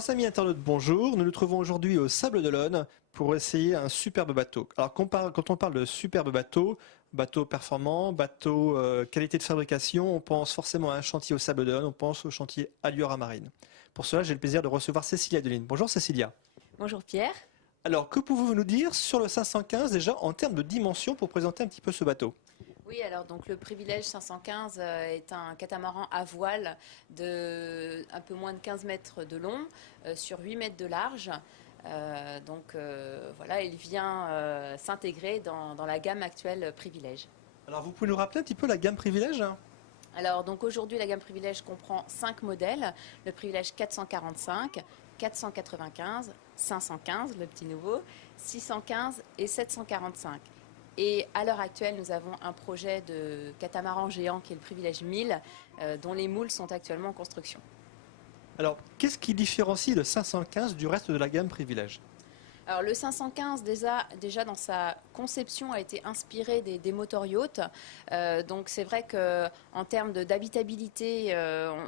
Chers amis internautes, bonjour. Nous nous trouvons aujourd'hui au Sable d'Olonne pour essayer un superbe bateau. Alors quand on parle de superbe bateau, bateau performant, bateau qualité de fabrication, on pense forcément à un chantier au Sable d'Olonne, on pense au chantier Aliora Marine. Pour cela, j'ai le plaisir de recevoir Cécilia Deline. Bonjour Cécilia. Bonjour Pierre. Alors que pouvez-vous nous dire sur le 515 déjà en termes de dimension pour présenter un petit peu ce bateau? Oui, alors donc le Privilège 515 est un catamaran à voile de un peu moins de 15 mètres de long sur 8 mètres de large. Voilà, il vient s'intégrer dans la gamme actuelle Privilège. Alors vous pouvez nous rappeler un petit peu la gamme privilège? Alors donc aujourd'hui la gamme Privilège comprend 5 modèles, le Privilège 445, 495, 515, le petit nouveau, 615 et 745. Et à l'heure actuelle, nous avons un projet de catamaran géant qui est le Privilège 1000, dont les moules sont actuellement en construction. Alors qu'est-ce qui différencie le 515 du reste de la gamme privilège? Alors le 515 déjà dans sa conception a été inspiré des motoryachts. Donc c'est vrai qu'en termes d'habitabilité,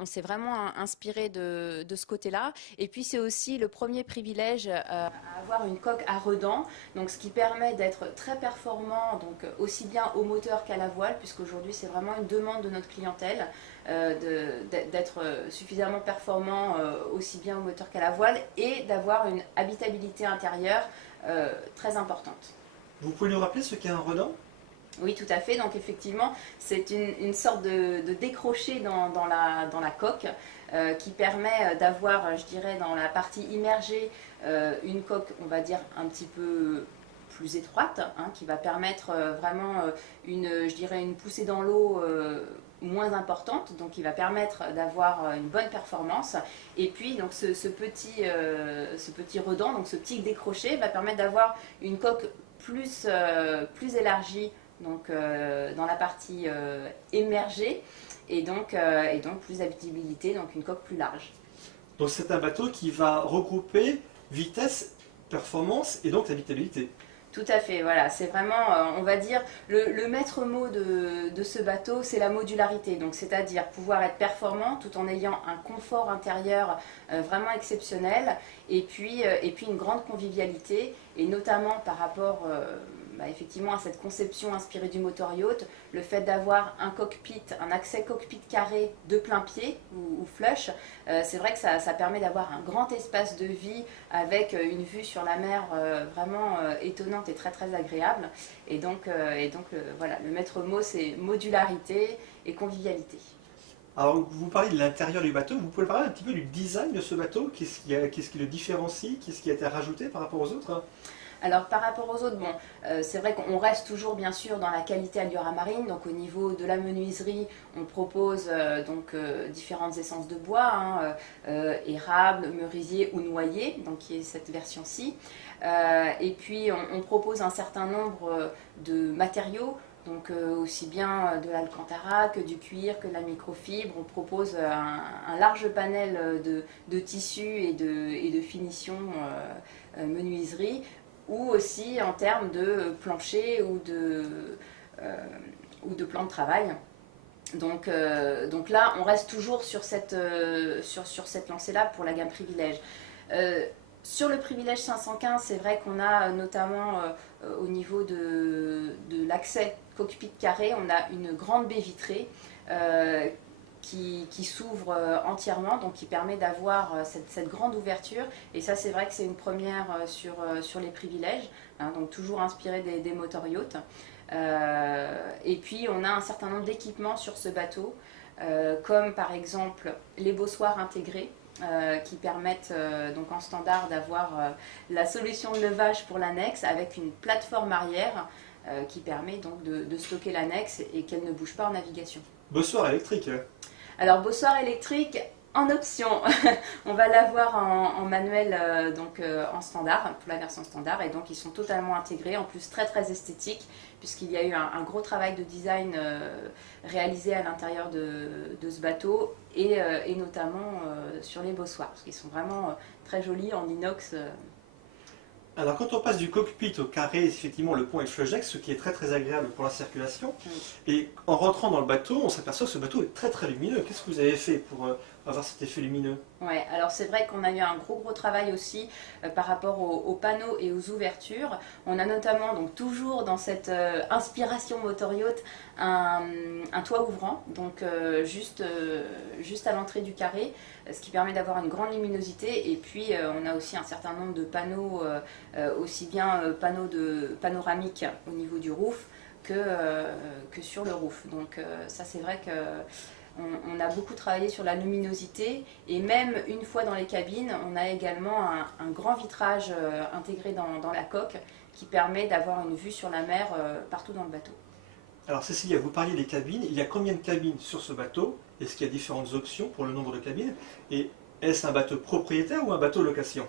on s'est vraiment inspiré de ce côté-là. Et puis c'est aussi le premier privilège à avoir une coque à redans, donc ce qui permet d'être très performant, donc aussi bien au moteur qu'à la voile, puisqu'aujourd'hui c'est vraiment une demande de notre clientèle d'être suffisamment performant aussi bien au moteur qu'à la voile et d'avoir une habitabilité intérieure très importante. Vous pouvez nous rappeler ce qu'est un redent? Oui, tout à fait. Donc effectivement, c'est une sorte de décroché dans la coque qui permet d'avoir, je dirais, dans la partie immergée, une coque, on va dire, un petit peu plus étroite, hein, qui va permettre vraiment je dirais, une poussée dans l'eau moins importante, donc qui va permettre d'avoir une bonne performance. Et puis donc ce petit redent, donc ce petit décroché, va permettre d'avoir une coque plus élargie donc, dans la partie émergée et donc plus d'habitabilité, donc une coque plus large. Donc c'est un bateau qui va regrouper vitesse, performance et donc habitabilité. Tout à fait, voilà, c'est vraiment, on va dire, le maître mot de ce bateau, c'est la modularité. Donc, c'est-à-dire pouvoir être performant tout en ayant un confort intérieur vraiment exceptionnel et puis une grande convivialité, et notamment par rapport effectivement à cette conception inspirée du motor yacht, le fait d'avoir un cockpit, un accès cockpit carré de plein pied ou flush, c'est vrai que ça permet d'avoir un grand espace de vie avec une vue sur la mer vraiment étonnante et très très agréable. Voilà, le maître mot c'est modularité et convivialité. Alors vous parlez de l'intérieur du bateau, vous pouvez parler un petit peu du design de ce bateau, qu'est-ce qui le différencie, qu'est-ce qui a été rajouté par rapport aux autres? Alors par rapport aux autres, bon, c'est vrai qu'on reste toujours bien sûr dans la qualité Aliora Marine. Donc au niveau de la menuiserie, on propose différentes essences de bois, hein, érable, merisier ou noyer, donc qui est cette version-ci. Et puis on propose un certain nombre de matériaux. Donc aussi bien de l'alcantara que du cuir, que de la microfibre. On propose un large panel de tissus et de finitions menuiserie, ou aussi en termes de plancher euh, ou de plan de travail. Donc là, on reste toujours sur cette lancée-là pour la gamme Privilège. Sur le Privilège 515, c'est vrai qu'on a notamment au niveau de l'accès cockpit carré, on a une grande baie vitrée qui s'ouvre entièrement, donc qui permet d'avoir cette grande ouverture. Et ça, c'est vrai que c'est une première sur les privilèges, hein, donc toujours inspiré des motor yachts. Et puis, on a un certain nombre d'équipements sur ce bateau, comme par exemple les bossoirs intégrés, qui permettent donc en standard d'avoir la solution de levage pour l'annexe avec une plateforme arrière qui permet donc de stocker l'annexe et qu'elle ne bouge pas en navigation. Bossoir électrique. Alors, bossoir électrique en option. On va l'avoir en manuel, en standard, pour la version standard. Et donc, ils sont totalement intégrés, en plus très très esthétiques, puisqu'il y a eu un gros travail de design réalisé à l'intérieur de ce bateau, et notamment sur les bossoirs, parce qu'ils sont vraiment très jolis en inox. Alors quand on passe du cockpit au carré, effectivement le pont est flogex, ce qui est très très agréable pour la circulation. Et en rentrant dans le bateau, on s'aperçoit que ce bateau est très très lumineux. Qu'est-ce que vous avez fait pour avoir cet effet lumineux? Ouais, alors c'est vrai qu'on a eu un gros travail aussi par rapport aux panneaux et aux ouvertures. On a notamment, donc toujours dans cette inspiration motor yacht, un toit ouvrant, donc juste à l'entrée du carré, ce qui permet d'avoir une grande luminosité. Et puis on a aussi un certain nombre de panneaux, aussi bien panneaux panoramiques au niveau du roof que sur le roof. Donc ça c'est vrai que on a beaucoup travaillé sur la luminosité et même une fois dans les cabines, on a également un grand vitrage intégré dans la coque qui permet d'avoir une vue sur la mer partout dans le bateau. Alors Cécilia, vous parliez des cabines. Il y a combien de cabines sur ce bateau? Est-ce qu'il y a différentes options pour le nombre de cabines? Et est-ce un bateau propriétaire ou un bateau location?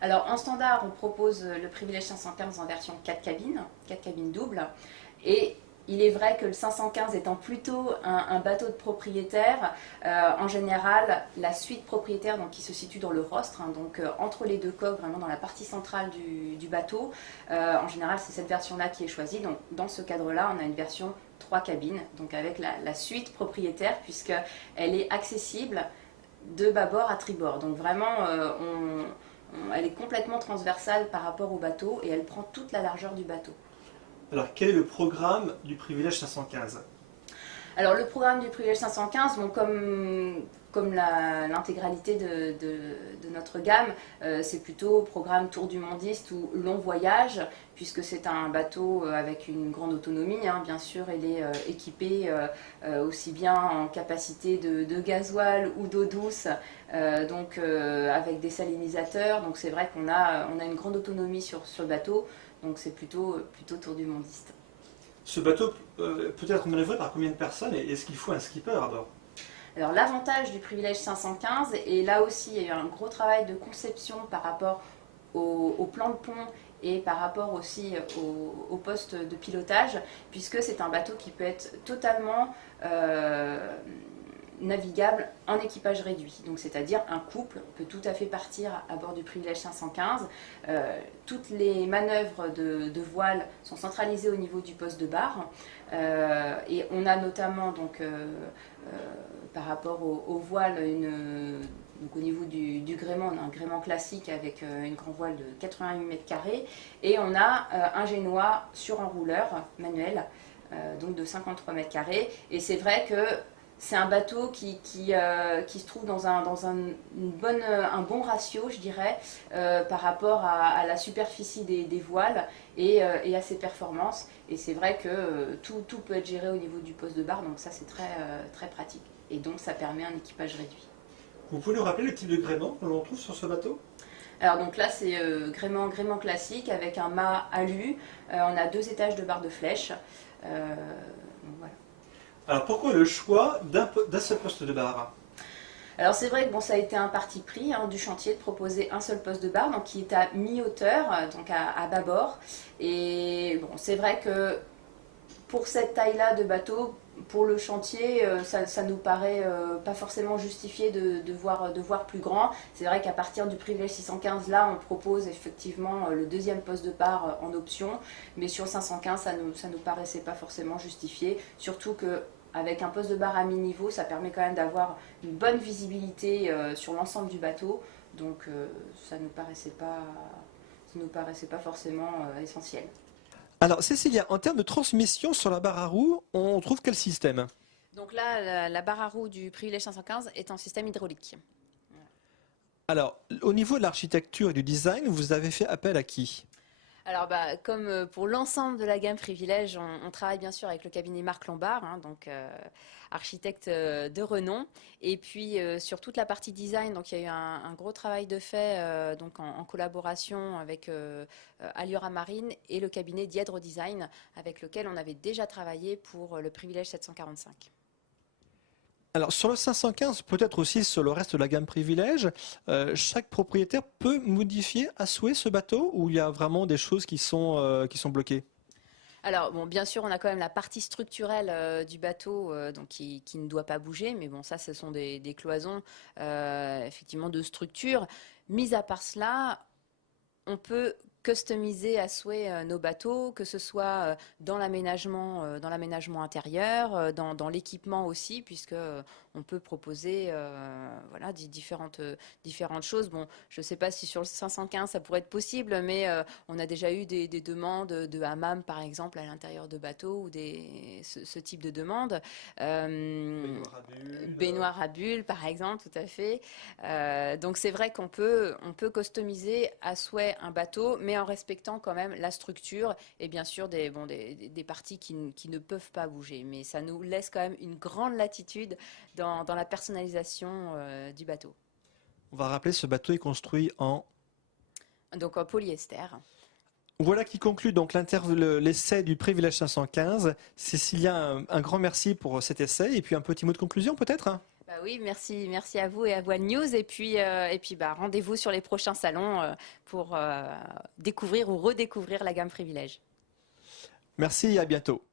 Alors en standard, on propose le Privilège 515 en version 4 cabines doubles. Et il est vrai que le 515 étant plutôt un bateau de propriétaire, en général, la suite propriétaire donc, qui se situe dans le rostre, hein, donc entre les deux coques, vraiment dans la partie centrale du bateau, en général, c'est cette version-là qui est choisie. Donc, dans ce cadre-là, on a une version 3 cabines, donc avec la suite propriétaire, puisqu'elle est accessible de bâbord à tribord. Donc, vraiment, elle est complètement transversale par rapport au bateau et elle prend toute la largeur du bateau. Alors quel est le programme du privilège 515? Alors le programme du Privilège 515, bon, comme l'intégralité de notre gamme, c'est plutôt programme tour du mondiste ou long voyage, puisque c'est un bateau avec une grande autonomie, hein, bien sûr, elle est équipée aussi bien en capacité de gasoil ou d'eau douce, donc avec des salinisateurs, donc c'est vrai qu'on a une grande autonomie sur le bateau, donc c'est plutôt tour du mondiste. Ce bateau peut être manœuvré par combien de personnes et est-ce qu'il faut un skipper à bord? Alors l'avantage du Privilège 515, et là aussi il y a eu un gros travail de conception par rapport au plan de pont et par rapport aussi au poste de pilotage, puisque c'est un bateau qui peut être totalement navigable en équipage réduit. Donc c'est-à-dire un couple peut tout à fait partir à bord du Privilège 515. Toutes les manœuvres de voile sont centralisées au niveau du poste de barre. Et on a notamment donc par rapport au voile donc au niveau du gréement, on a un gréement classique avec une grand voile de 88 mètres carrés et on a un génois sur enrouleur manuel donc de 53 mètres carrés. Et c'est vrai que c'est un bateau qui se trouve dans un bon ratio, je dirais, par rapport à la superficie des voiles et à ses performances. Et c'est vrai que tout peut être géré au niveau du poste de barre, donc ça c'est très pratique. Et donc ça permet un équipage réduit. Vous pouvez nous rappeler le type de gréement que l'on trouve sur ce bateau? Alors donc là c'est gréement classique avec un mât alu. On a 2 étages de barre de flèche. Donc voilà. Alors pourquoi le choix d'un seul poste de barre? Alors c'est vrai que bon, ça a été un parti pris hein, du chantier de proposer un seul poste de barre, donc qui est à mi-hauteur, donc à bâbord. Et bon, c'est vrai que pour cette taille-là de bateau, pour le chantier, ça nous paraît pas forcément justifié de voir plus grand. C'est vrai qu'à partir du Privilège 615, là, on propose effectivement le deuxième poste de barre en option, mais sur le 515, ça nous paraissait pas forcément justifié, surtout que avec un poste de barre à mi-niveau, ça permet quand même d'avoir une bonne visibilité sur l'ensemble du bateau, donc ça nous paraissait pas forcément essentiel. Alors Cécilia, en termes de transmission sur la barre à roue, on trouve quel système? Donc là, la barre à roue du Privilège 515 est en système hydraulique. Alors au niveau de l'architecture et du design, vous avez fait appel à qui? Alors, comme pour l'ensemble de la gamme Privilège, on travaille bien sûr avec le cabinet Marc Lombard, hein, donc architecte de renom. Et puis sur toute la partie design, donc il y a eu un gros travail de fait donc en collaboration avec Allura Marine et le cabinet Diedre Design, avec lequel on avait déjà travaillé pour le Privilège 745. Alors sur le 515, peut-être aussi sur le reste de la gamme privilège, chaque propriétaire peut modifier à souhait ce bateau ou il y a vraiment des choses qui sont bloquées? Alors, bon, bien sûr, on a quand même la partie structurelle du bateau donc qui ne doit pas bouger, mais bon, ça, ce sont des cloisons effectivement de structure. Mis à part cela, on peut customiser à souhait nos bateaux, que ce soit dans l'aménagement intérieur, dans l'équipement aussi, puisque on peut proposer voilà, différentes choses. Bon, je ne sais pas si sur le 515 ça pourrait être possible, mais on a déjà eu des demandes de hammam, par exemple, à l'intérieur de bateaux ou ce type de demande. Baignoire à bulles. Baignoire à bulles, par exemple, tout à fait. Donc c'est vrai on peut customiser à souhait un bateau, mais en respectant quand même la structure et bien sûr des parties qui ne peuvent pas bouger. Mais ça nous laisse quand même une grande latitude dans la personnalisation du bateau. On va rappeler, ce bateau est construit en... Donc en polyester. Voilà qui conclut donc l'essai du Privilège 515. Cécilia, un grand merci pour cet essai et puis un petit mot de conclusion peut-être, hein. Bah oui, merci à vous et à Voile News. Et puis bah, rendez-vous sur les prochains salons pour découvrir ou redécouvrir la gamme Privilège. Merci et à bientôt.